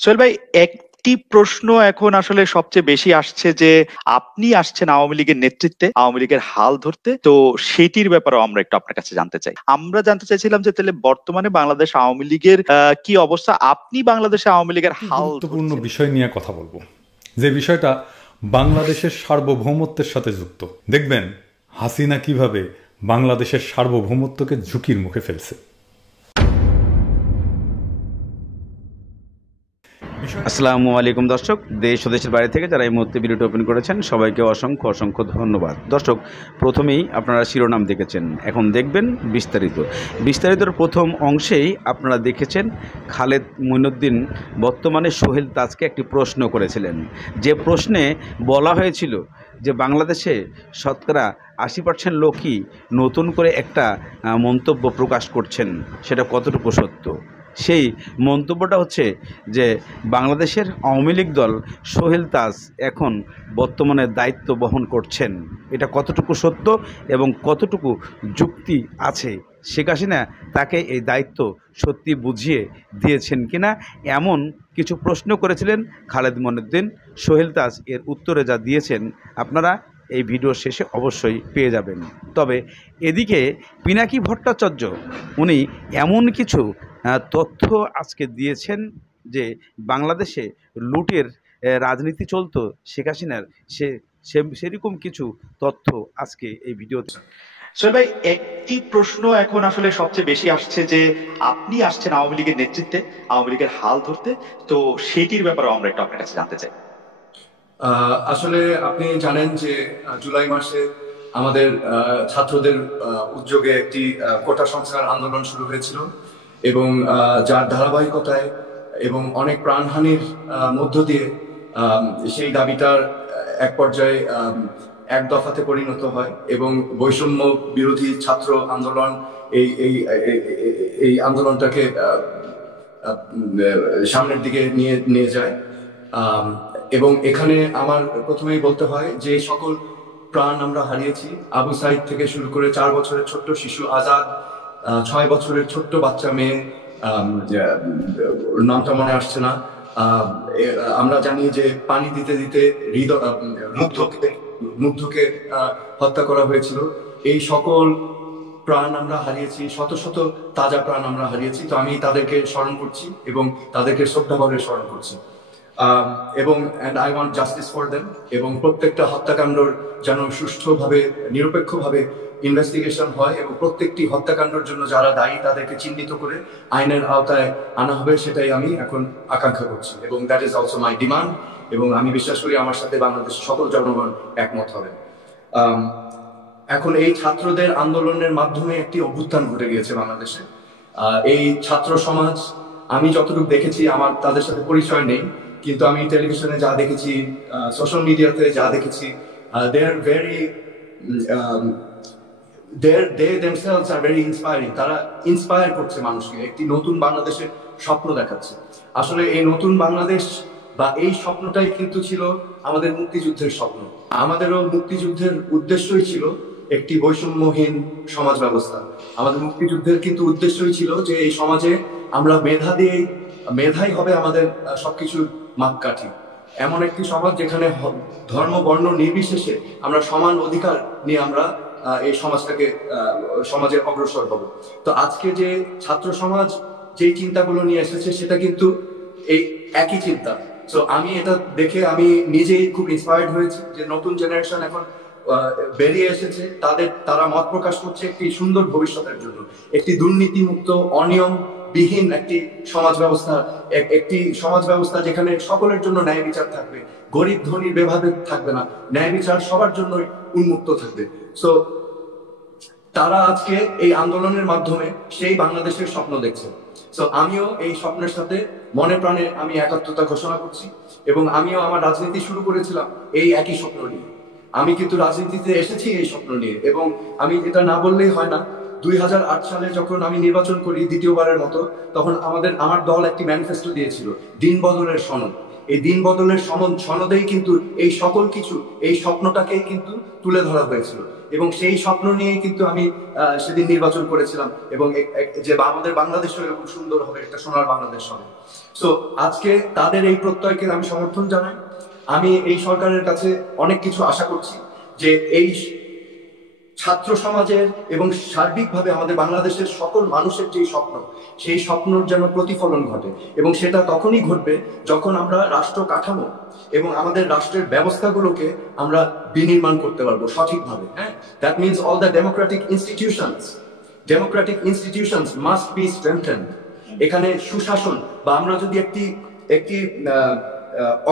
সোহেল ভাই, একটি প্রশ্ন এখন আসলে সবচেয়ে বেশি আসছে যে আপনি আসছেন আওয়ামী লীগের নেতৃত্বে, আওয়ামী লীগের হাল ধরতে। তো সেটির ব্যাপারেও আমরা একটু আপনার কাছে জানতে চাই। আমরা জানতে চাইছিলাম যে তাহলে বর্তমানে বাংলাদেশ আওয়ামী লীগের কি অবস্থা, আপনি বাংলাদেশে আওয়ামী লীগের একটি হাল গুরুত্বপূর্ণ ধরছেন। বিষয় নিয়ে কথা বলবো, যে বিষয়টা বাংলাদেশের সার্বভৌমত্বের সাথে যুক্ত। দেখবেন হাসিনা কিভাবে বাংলাদেশের সার্বভৌমত্বকে ঝুঁকির মুখে ফেলছে। আসসালামু আলাইকুম দর্শক, দেশ ও দেশের বাইরে থেকে যারা এই মুহূর্তে ভিডিওটি ওপেন করেছেন সবাইকে অসংখ্য অসংখ্য ধন্যবাদ। দর্শক, প্রথমেই আপনারা শিরোনাম দেখেছেন, এখন দেখবেন বিস্তারিত। বিস্তারিতর প্রথম অংশেই আপনারা দেখেছেন খালেদ মঈনুদ্দিন বর্তমানে সোহেল তাজকে একটি প্রশ্ন করেছিলেন, যে প্রশ্নে বলা হয়েছিল যে বাংলাদেশে শতকরা 80% লোকই নতুন করে একটা মন্তব্য প্রকাশ করছেন, সেটা কতটুকু সত্য। সেই মন্তব্যটা হচ্ছে যে বাংলাদেশের আওয়ামী লীগ দল সোহেল তাজ এখন বর্তমানে দায়িত্ব বহন করছেন, এটা কতটুকু সত্য এবং কতটুকু যুক্তি আছে। শেখ হাসিনা তাকে এই দায়িত্ব সত্যি বুঝিয়ে দিয়েছেন কিনা, এমন কিছু প্রশ্ন করেছিলেন খালেদ মঈনুদ্দিন। সোহেল তাজ এর উত্তরে যা দিয়েছেন আপনারা এই ভিডিওর শেষে অবশ্যই পেয়ে যাবেন। তবে এদিকে পিনাকি ভট্টাচার্য উনি এমন কিছু তথ্য আজকে দিয়েছেন যে বাংলাদেশে লুটের রাজনীতি চলতো শেখ হাসিনার, সেরকম কিছু তথ্য আজকে এই ভিডিওতে। সোহেল ভাই, একটি প্রশ্ন এখন আসলে সবচেয়ে বেশি আসছে যে আপনি আসছেন আওয়ামী লীগের নেতৃত্বে, আওয়ামী লীগের হাল ধরতে। তো সেটির ব্যাপারেও আমরা একটু আপনার কাছে জানতে চাই। আসলে আপনি জানেন যে জুলাই মাসে আমাদের ছাত্রদের উদ্যোগে একটি কোটা সংস্কার আন্দোলন শুরু হয়েছিল এবং যার ধারাবাহিকতায় এবং অনেক প্রাণহানির মধ্য দিয়ে সেই দাবিটার এক পর্যায়ে এক দফাতে পরিণত হয় এবং বৈষম্য বিরোধী ছাত্র আন্দোলন এই এই এই আন্দোলনটাকে সামনের দিকে নিয়ে নিয়ে যায়। এবং এখানে আমার প্রথমেই বলতে হয় যে সকল প্রাণ আমরা হারিয়েছি, আবু সাইদ থেকে শুরু করে 4 বছরের ছোট্ট শিশু আজাদ, 6 বছরের ছোট্ট বাচ্চা মেয়ে, নামটা মনে আসছে না, আমরা জানি যে পানি দিতে দিতে মুগ্ধকে হত্যা করা হয়েছিল। এই সকল প্রাণ আমরা হারিয়েছি, শত শত তাজা প্রাণ আমরা হারিয়েছি। তো আমি তাদেরকে স্মরণ করছি এবং তাদেরকে শ্রদ্ধাভাবে স্মরণ করছি এবং and I want justice for them. এবং প্রত্যেকটা হত্যাকাণ্ডর যেন সুষ্ঠুভাবে নিরপেক্ষভাবে ইনভেস্টিগেশন হয় এবং প্রত্যেকটি হত্যাকাণ্ডের জন্য যারা দায়ী তাদেরকে চিহ্নিত করে আইনের আওতায় আনা হবে, সেটাই আমি এখন আকাঙ্ক্ষা করছি এবং that is also my demand. এবং আমি বিশ্বাস করি আমার সাথে বাংলাদেশের সকল জনগণ একমত হবে। এখন এই ছাত্রদের আন্দোলনের মাধ্যমে একটি অভ্যুত্থান ঘটে গিয়েছে বাংলাদেশে। এই ছাত্র সমাজ, আমি যতটুকু দেখেছি, আমার তাদের সাথে পরিচয় নেই, কিন্তু আমি টেলিভিশনে যা দেখেছি, সোশ্যাল মিডিয়াতে যা দেখেছি, they are very they themselves are very inspiring. তারা ইন্সপায়ার করছে মানুষকে, একটি নতুন বাংলাদেশের স্বপ্ন দেখাচ্ছে। আসলে এই নতুন বাংলাদেশ বা এই স্বপ্নটাই কিন্তু ছিল আমাদের মুক্তিযুদ্ধের স্বপ্ন। আমাদেরও মুক্তিযুদ্ধের উদ্দেশ্যই ছিল একটি বৈষম্যহীন সমাজ ব্যবস্থা। আমাদের মুক্তিযুদ্ধের কিন্তু উদ্দেশ্যই ছিল যে এই সমাজে আমরা মেধাই হবে আমাদের সবকিছুর মাপকাঠি। এমন একটি সমাজ যেখানে ধর্ম বর্ণ নির্বিশেষে আমরা সমান অধিকার নিয়ে আমরা এই সমাজে অগ্রসর হব। তো আজকে যে ছাত্র সমাজ যেই চিন্তাগুলো নিয়ে এসেছে সেটা কিন্তু এই একই চিন্তা। সো আমি এটা দেখে আমি নিজেই খুব ইন্সপায়ার্ড হয়েছি যে নতুন জেনারেশন এখন বেরিয়ে এসেছে, তারা মত প্রকাশ করছে একটি সুন্দর ভবিষ্যতের জন্য, একটি দুর্নীতিমুক্ত অনিয়ম বিহীন একটি সমাজ ব্যবস্থা যেখানে সকলের জন্য ন্যায় বিচার থাকবে, গরিব ধনীর ভেদাভেদ থাকবে না, ন্যায় বিচার সবার জন্যই উন্মুক্ত থাকবে। সো তারা আজকে এই আন্দোলনের মাধ্যমে সেই বাংলাদেশের স্বপ্ন দেখছে। সো আমিও এই স্বপ্নের সাথে মনে প্রাণে আমি একাত্মতা ঘোষণা করছি এবং আমিও আমার রাজনীতি শুরু করেছিলাম এই একই স্বপ্ন নিয়ে। আমি কিন্তু রাজনীতিতে এসেছি এই স্বপ্ন নিয়ে এবং আমি এটা না বললেই হয় না। 2008 সালে যখন আমি নির্বাচন করি দ্বিতীয়বারের মতো, তখন আমার দল একটি ম্যানিফেস্টো দিয়েছিল, দিন বদলের সনদ। এই দিন বদলের সনদেই কিন্তু এই সকল কিছু, এই স্বপ্নটাকেই কিন্তু তুলে ধরা হয়েছিল এবং সেই স্বপ্ন নিয়েই কিন্তু আমি সেদিন নির্বাচন করেছিলাম, এবং যে আমাদের বাংলাদেশও এরকম সুন্দর হবে, একটা সোনার বাংলাদেশ হবে। সো আজকে তাদের এই প্রত্যয়কে আমি সমর্থন জানাই। আমি এই সরকারের কাছে অনেক কিছু আশা করছি, যে এই ছাত্র সমাজের এবং সার্বিকভাবে আমাদের বাংলাদেশের সকল মানুষের যে স্বপ্ন, সেই স্বপ্নর যেন প্রতিফলন ঘটে, এবং সেটা তখনই ঘটবে যখন আমরা রাষ্ট্র কাঠামো এবং আমাদের রাষ্ট্রের ব্যবস্থাগুলোকে আমরা বিনির্মাণ করতে পারবো সঠিকভাবে। হ্যাঁ, that means all the democratic institutions must be strengthened. এখানে সুশাসন বা আমরা যদি একটি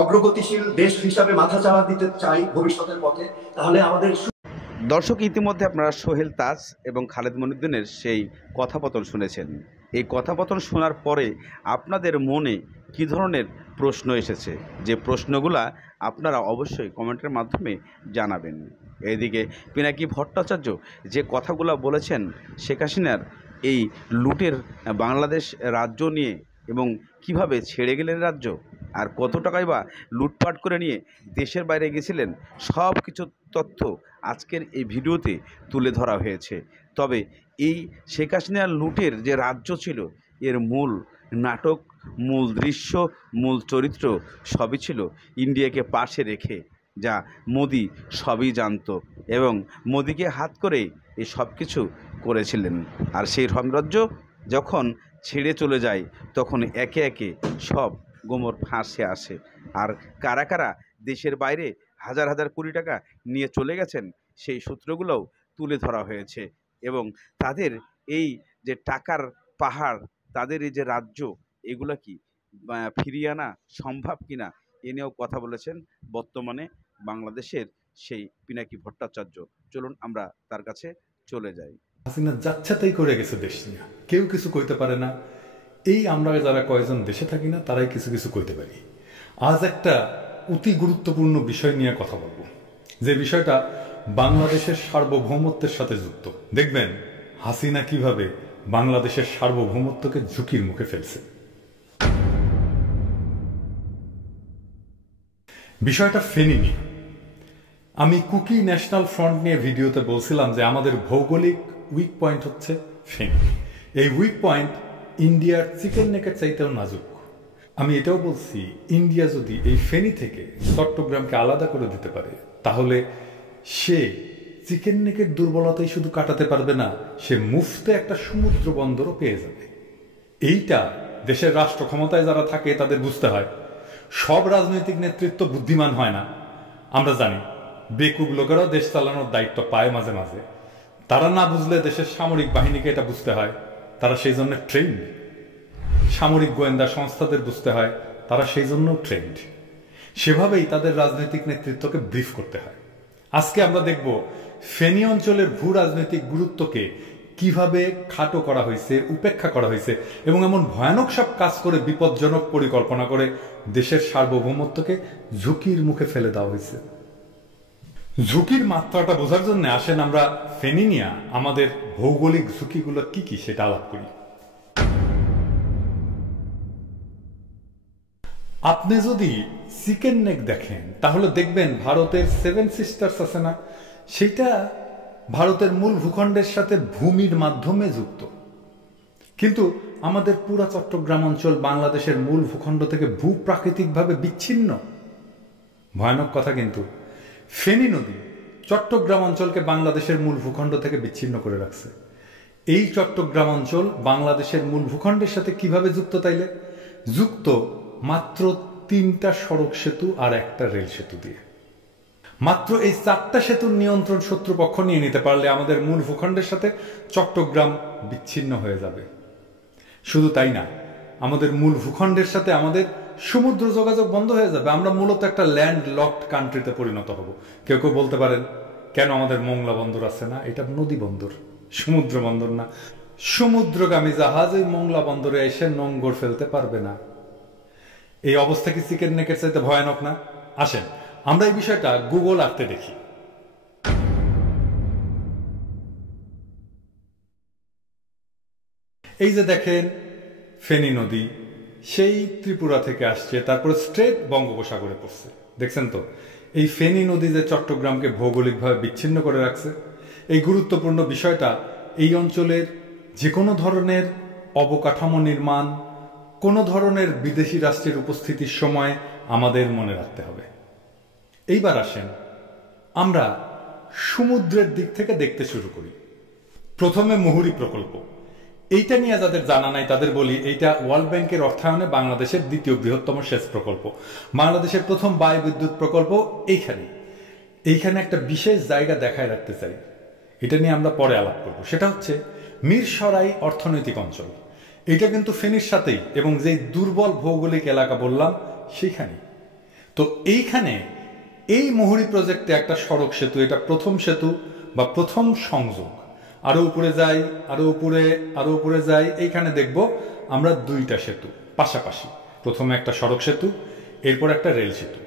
অগ্রগতিশীল দেশ হিসাবে মাথা চাড়া দিতে চাই ভবিষ্যতের পথে, তাহলে আমাদের দর্শক, ইতিমধ্যে আপনারা সোহেল তাজ এবং খালেদ মনিউদ্দিনের সেই কথাপতন শুনেছেন। এই কথাপতন শোনার পরে আপনাদের মনে কী ধরনের প্রশ্ন এসেছে, যে প্রশ্নগুলা আপনারা অবশ্যই কমেন্টের মাধ্যমে জানাবেন। এইদিকে পিনাকি ভট্টাচার্য যে কথাগুলো বলেছেন শেখ হাসিনার এই লুটের বাংলাদেশ রাজ্য নিয়ে, এবং কিভাবে ছেড়ে গেলেন রাজ্য, আর কত টাকাই বা লুটপাট করে নিয়ে দেশের বাইরে গেছিলেন, সব কিছু তথ্য আজকের এই ভিডিওতে তুলে ধরা হয়েছে। তবে এই শেখ হাসিনার লুটের যে রাজ্য ছিল, এর মূল নাটক, মূল দৃশ্য, মূল চরিত্র সবই ছিল ইন্ডিয়াকে পাশে রেখে, যা মোদি সবই জানত, এবং মোদিকে হাত করে এই সব কিছু করেছিলেন। আর সেই সাম্রাজ্য যখন ছেড়ে চলে যায়, তখন একে একে সব গোমর ফাঁসে আসে। আর কারা কারা দেশের বাইরে হাজার হাজার কোটি টাকা নিয়ে চলে গেছেন, সেই সূত্রগুলোও তুলে ধরা হয়েছে, এবং তাদের এই যে টাকার পাহাড়, তাদের এই যে রাজ্য, এগুলো কি ফিরিয়ে আনা সম্ভব কিনা, এ নিয়েও কথা বলেছেন বর্তমানে বাংলাদেশের সেই পিনাকি ভট্টাচার্য। চলুন আমরা তার কাছে চলে যাই। হাসিনা যাচ্ছে তাই করে গেছে দেশ নিয়ে, কেউ কিছু কইতে পারে না। এই আমরা যারা কয়েকজন দেশে থাকি না, তারাই কিছু কিছু কইতে পারি। আজ একটা অতি গুরুত্বপূর্ণ বিষয় নিয়ে কথা বলবো, যে বিষয়টা বাংলাদেশের সার্বভৌমত্বের সাথে যুক্ত। দেখবেন হাসিনা কিভাবে বাংলাদেশের সার্বভৌমত্বকে ঝুঁকির মুখে ফেলছে। বিষয়টা ফেনী নিয়ে। আমি কুকি ন্যাশনাল ফ্রন্ট নিয়ে ভিডিওতে বলছিলাম যে আমাদের ভৌগোলিক উইক পয়েন্ট হচ্ছে ফেনী। এই উইক পয়েন্ট ইন্ডিয়ার চিকেন নেকের চাইতেও নাজুক। আমি এটাও বলছি, ইন্ডিয়া যদি এই ফেনী থেকে চট্টগ্রামকে আলাদা করে দিতে পারে, তাহলে সে চিকেন নেকের দুর্বলতাই শুধু কাটাতে পারবে না, সে মুফতে একটা সমুদ্র বন্দরও পেয়ে যাবে। এইটা দেশের রাষ্ট্র ক্ষমতায় যারা থাকে তাদের বুঝতে হয়। সব রাজনৈতিক নেতৃত্ব বুদ্ধিমান হয় না, আমরা জানি। বেকুব লোকেরাও দেশ চালানোর দায়িত্ব পায় মাঝে মাঝে। তারা না বুঝলে দেশের সামরিক বাহিনীকে এটা বুঝতে হয়, তারা সেই জন্য ট্রেন্ড। সামরিক গোয়েন্দা সংস্থাদের বুঝতে হয়, তারা সেই জন্য ট্রেন্ড। সেভাবেই তাদের রাজনৈতিক নেতৃত্বকে ব্রিফ করতে হয়। আজকে আমরা দেখব ফেনী অঞ্চলের ভূ রাজনৈতিক গুরুত্বকে কিভাবে খাটো করা হয়েছে, উপেক্ষা করা হয়েছে, এবং এমন ভয়ানক সব কাজ করে বিপজ্জনক পরিকল্পনা করে দেশের সার্বভৌমত্বকে ঝুঁকির মুখে ফেলে দেওয়া হয়েছে। ঝুঁকির মাত্রাটা বোঝার জন্য আসেন আমরা ফেনী নিয়ে আমাদের ভৌগোলিক ঝুঁকিগুলো কি কি সেটা আলাপ করি। আপনি যদি চিকেন নেক দেখেন, তাহলে দেখবেন ভারতের 7 সিস্টার্স আছে না, সেটা ভারতের মূল ভূখণ্ডের সাথে ভূমির মাধ্যমে যুক্ত। কিন্তু আমাদের পুরা চট্টগ্রাম অঞ্চল বাংলাদেশের মূল ভূখণ্ড থেকে ভূপ্রাকৃতিকভাবে বিচ্ছিন্ন। ভয়ানক কথা, কিন্তু ফেনী নদী চট্টগ্রাম অঞ্চলকে বাংলাদেশের মূল ভূখণ্ড থেকে বিচ্ছিন্ন করে রাখছে। এই চট্টগ্রাম অঞ্চল বাংলাদেশের মূল ভূখণ্ডের সাথে কিভাবে যুক্ত? তাইলে যুক্ত মাত্র 3টা সড়ক সেতু আর একটা রেল সেতু দিয়ে। মাত্র এই 4টা সেতুর নিয়ন্ত্রণ শত্রুপক্ষ নিয়ে নিতে পারলে আমাদের মূল ভূখণ্ডের সাথে চট্টগ্রাম বিচ্ছিন্ন হয়ে যাবে। শুধু তাই না, আমাদের মূল ভূখণ্ডের সাথে আমাদের সমুদ্র যোগাযোগ বন্ধ হয়ে যাবে। আমরা মূলত একটা ল্যান্ড লকড কান্ট্রিতে পরিণত হব। কেউ কেউ বলতে পারেন, কেন আমাদের মোংলা বন্দর আছে না? এটা নদী বন্দর, সমুদ্র বন্দর না। সমুদ্রগামী জাহাজ এই মোংলা বন্দরে এসে নোঙ্গর ফেলতে পারবে না। এই অবস্থা কি চিকেন নেকের চাইতে ভয়ানক না? আসেন আমরা এই বিষয়টা গুগল আর্থে দেখি। এই যে দেখেন ফেনী নদী সেই ত্রিপুরা থেকে আসছে, তারপরে স্ট্রেট বঙ্গোপসাগরে পড়ছে। দেখছেন তো এই ফেনী নদী যে চট্টগ্রামকে ভৌগোলিকভাবে বিচ্ছিন্ন করে রাখছে। এই গুরুত্বপূর্ণ বিষয়টা এই অঞ্চলের যে কোনো ধরনের অবকাঠামো নির্মাণ, কোনো ধরনের বিদেশি রাষ্ট্রের উপস্থিতির সময় আমাদের মনে রাখতে হবে। এইবার আসেন আমরা সমুদ্রের দিক থেকে দেখতে শুরু করি। প্রথমে মুহুরী প্রকল্প, এইটা নিয়ে যাদের জানা নাই তাদের বলি, এইটা ওয়ার্ল্ড ব্যাংকের অর্থায়নে বাংলাদেশের দ্বিতীয় বৃহত্তম সেচ প্রকল্প। বাংলাদেশের প্রথম বায়ু বিদ্যুৎ প্রকল্প এইখানে একটা বিশেষ জায়গা দেখায় রাখতে চাই, এটা নিয়ে আমরা পরে আলাপ করব। সেটা হচ্ছে মিরসরাই অর্থনৈতিক অঞ্চল। এটা কিন্তু ফেনীর সাথেই, এবং যে দুর্বল ভৌগোলিক এলাকা বললাম সেইখানে। তো এইখানে এই মুহুরী প্রজেক্টে একটা সড়ক সেতু, এটা প্রথম সেতু বা প্রথম সংযোগ। আরো উপরে যাই, আরো উপরে যাই, এইখানে দেখব আমরা দুইটা সেতু পাশাপাশি। প্রথমে একটা সড়ক সেতু, এরপর একটা রেল সেতু।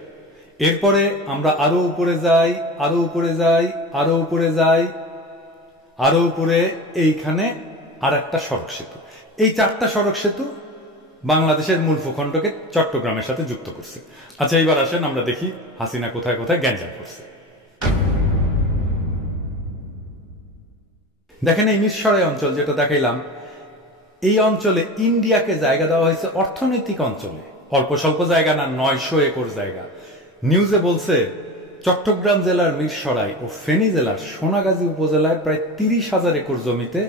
এরপরে আমরা আরো উপরে যাই, আরো উপরে এইখানে আর একটা সড়ক সেতু। এই 4টা সড়ক সেতু বাংলাদেশের মূল ভূখণ্ডকে চট্টগ্রামের সাথে যুক্ত করছে। আচ্ছা, এইবার আসেন আমরা দেখি হাসিনা কোথায় কোথায় গ্যাঞ্জাম করছে। দেখেন এই মিরসরাই অঞ্চল যেটা দেখাইলাম, এই অঞ্চলে ইন্ডিয়াকে জায়গা দেওয়া হয়েছে অর্থনৈতিক অঞ্চলে। অল্প স্বল্প জায়গা না, 900 একর জায়গা। নিউজে বলছে চট্টগ্রাম জেলার মিরসরাই ও ফেনী জেলার সোনাগাজী উপজেলায় প্রায় 30,000 একর জমিতে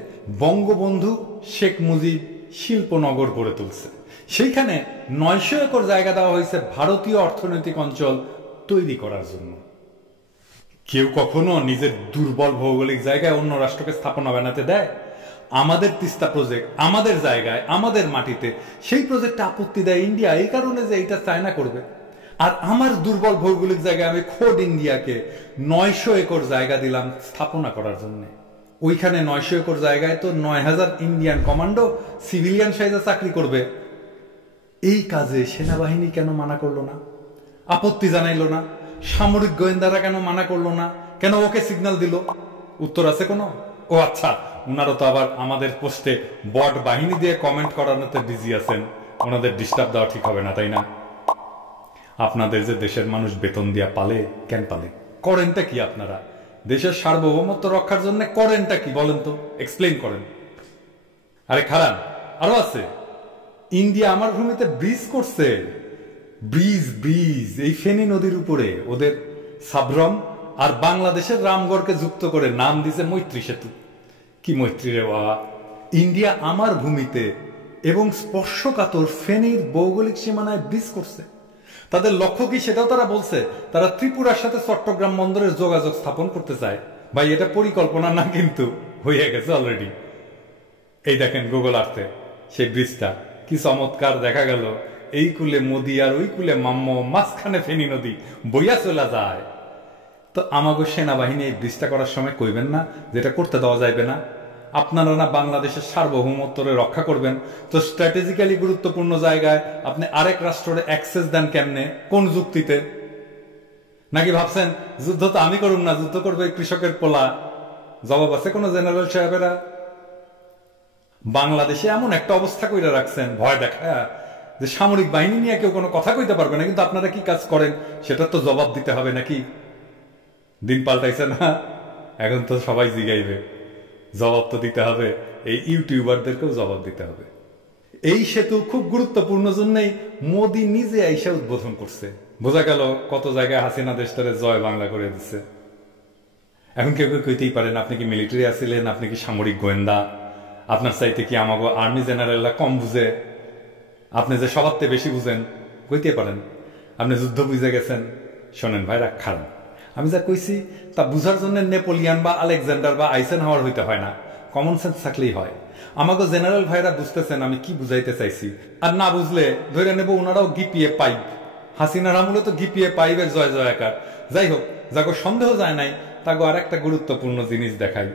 বঙ্গবন্ধু শেখ মুজিব শিল্পনগর গড়ে তুলছে। সেইখানে 900 একর জায়গা দেওয়া হয়েছে ভারতীয় অর্থনৈতিক অঞ্চল তৈরি করার জন্য। কেউ কখনো নিজের দুর্বল ভৌগোলিক জায়গায় অন্য রাষ্ট্রকে স্থাপনা বানাতে দেয়? আমাদের তিস্তা প্রজেক্ট আমাদের জায়গায়, আমাদের মাটিতে, সেই প্রজেক্টে আপত্তি দেয় ইন্ডিয়া, এই কারণে যে এটা চায়না করবে। আর আমার দুর্বল ভৌগোলিক জায়গায় আমি খোদ ইন্ডিয়াকে 900 একর জায়গা দিলাম স্থাপনা করার জন্য। ওইখানে 900 একর জায়গায় তো 9,000 ইন্ডিয়ান কমান্ডো সিভিলিয়ান সাইজে চাকরি করবে। এই কাজে সেনাবাহিনী কেন মানা করলো না, আপত্তি জানাইলো না? সামরিক গোয়েন্দারা কেন মানা করলো না? কেন ওকে সিগন্যাল দিল? উত্তর আছে কোনো? ও আচ্ছা, ওনারা তো আবার আমাদের পোস্টে বট বাহিনী দিয়ে কমেন্ট করানোতে বিজি আছেন, ওনাদের ডিস্টার্ব দেওয়া ঠিক হবে না, তাই না? আপনাদের যে দেশের মানুষ বেতন দিয়া পালে, কেন পালে? করেনটা কি আপনারা? দেশের সার্বভৌমত্ব রক্ষার জন্য করেনটা কি বলেন তো, এক্সপ্লেইন করেন। আরে খারাপ আরো আছে, ইন্ডিয়া আমার ভূমিতে ব্রিজ করছে। ব্রিজ এই ফেনী নদীর উপরে ওদের সাবরম আর বাংলাদেশের রামগড়কে যুক্ত করে নাম দিছে মৈত্রী সেতু। কি মৈত্রী রে বাবা! ইন্ডিয়া আমার ভূমিতে এবং স্পর্শকাতর ফেনীর ভৌগোলিক সীমানায় ব্রিজ করছে। তাদের লক্ষ্য কি সেটাও তারা বলছে। তারা ত্রিপুরার সাথে চট্টগ্রাম বন্দরের যোগাযোগ স্থাপন করতে চায়। ভাই, এটা পরিকল্পনা না, কিন্তু হয়ে গেছে অলরেডি। এই দেখেন গুগল আর্থে সেই ব্রিজটা কি চমৎকার দেখা গেল। এই কুলে মোদি আর ওই কুলে মাম্ম, মাঝখানে ফেনী নদী বইয়া চলা যায়। তো আমাগো সেনাবাহিনী এই ব্রিজটা করার সময় কইবেন না যেটা করতে দেওয়া যাইবে না? আপনারা না বাংলাদেশের সার্বভৌমত্বরে রক্ষা করবেন? তো স্ট্র্যাটেজিক্যালি গুরুত্বপূর্ণ জায়গায় আপনি আরেক রাষ্ট্রে অ্যাক্সেস দেন কেমনে, কোন যুক্তিতে? নাকি ভাবছেন যুদ্ধ তো আমি করুন না, যুদ্ধ করবে কৃষকের পোলা? জবাব আছে কোনো জেনারেল সাহেবেরা? বাংলাদেশে এমন একটা অবস্থা কইরা রাখছেন ভয় দেখা যে সামরিক বাহিনী নিয়ে কেউ কোনো কথা কইতে পারবে না, কিন্তু আপনারা কি কাজ করেন সেটা তো জবাব দিতে হবে নাকি? দিন পাল্টাইছে না, এখন তো সবাই জিগাইবে, জবাব তো দিতে হবে। এই ইউটিউবারদেরকেও জবাব দিতে হবে। এই সেতু খুব গুরুত্বপূর্ণ জন্যই মোদি নিজে আইসা উদ্বোধন করছে। বোঝা গেল কত জায়গায় হাসিনা দেশটারে জয় বাংলা করে দিচ্ছে। এখন কেউ কেউ কইতেই পারেন আপনি কি মিলিটারি আছিলেন, আপনি কি সামরিক গোয়েন্দা, আপনার চাইতে কি আমাগো আর্মি জেনারেলরা কম বুঝে, আপনি যে সবারতে বেশি বুঝেন, কইতে পারেন। আপনি যুদ্ধ বুঝে গেছেন। শোনেন ভাইরা, খারাপ আমি যা কইছি তা বুঝার জন্য নেপোলিয়ান বা আলেকজান্ডার বা আইসেন হাওয়ার হইতে হয় না, কমন সেন্স থাকলেই হয়। আমাকে জেনারেল ভাইরা বুঝতেছেন আমি কি বুঝাইতে চাইছি। আর না বুঝলে ধরে নেব ওনারাও গিপিএ পাইপ, হাসিনার আমলে তো গিপিএ পাইপের জয় জয়াকার। যাই হোক, যাগো সন্দেহ যায় নাই তাগো আর একটা গুরুত্বপূর্ণ জিনিস দেখাই।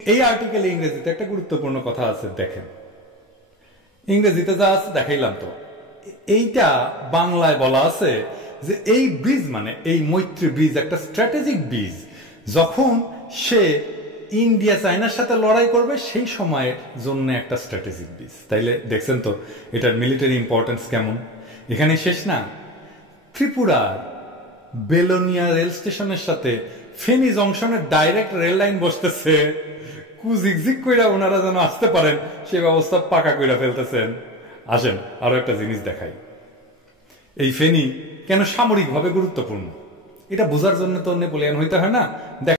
এই আর্টিকেলে ইংরেজিতে একটা গুরুত্বপূর্ণ কথা আছে, দেখেন। ইংরেজিতে যা আছে দেখাইলাম তো, এইটা বাংলায় বলা আছে যে এই ব্রিজ মানে এই মৈত্রী ব্রিজ একটা স্ট্র্যাটেজিক ব্রিজ। যখন সে ইন্ডিয়া চায়নার সাথে লড়াই করবে সেই সময়ের জন্য একটা স্ট্র্যাটেজিক ব্রিজ। তাইলে দেখছেন তো এটার মিলিটারি ইম্পর্টেন্স কেমন। এখানে শেষ না, ত্রিপুরার বেলোনিয়া রেল স্টেশনের সাথে ফেনী জংশনের ডাইরেক্ট রেল লাইন বসতেছে, কুজিকজিক কইরা ওনারা যেন আসতে পারেন সে ব্যবস্থা পাকা কইরা ফেলতেছেন। আসেন আরো একটা জিনিস দেখাই। এই ফেনী কেন সামরিকভাবে গুরুত্বপূর্ণ এটা বোঝার জন্য তো নেপোলিয়ন হইতে হয় না।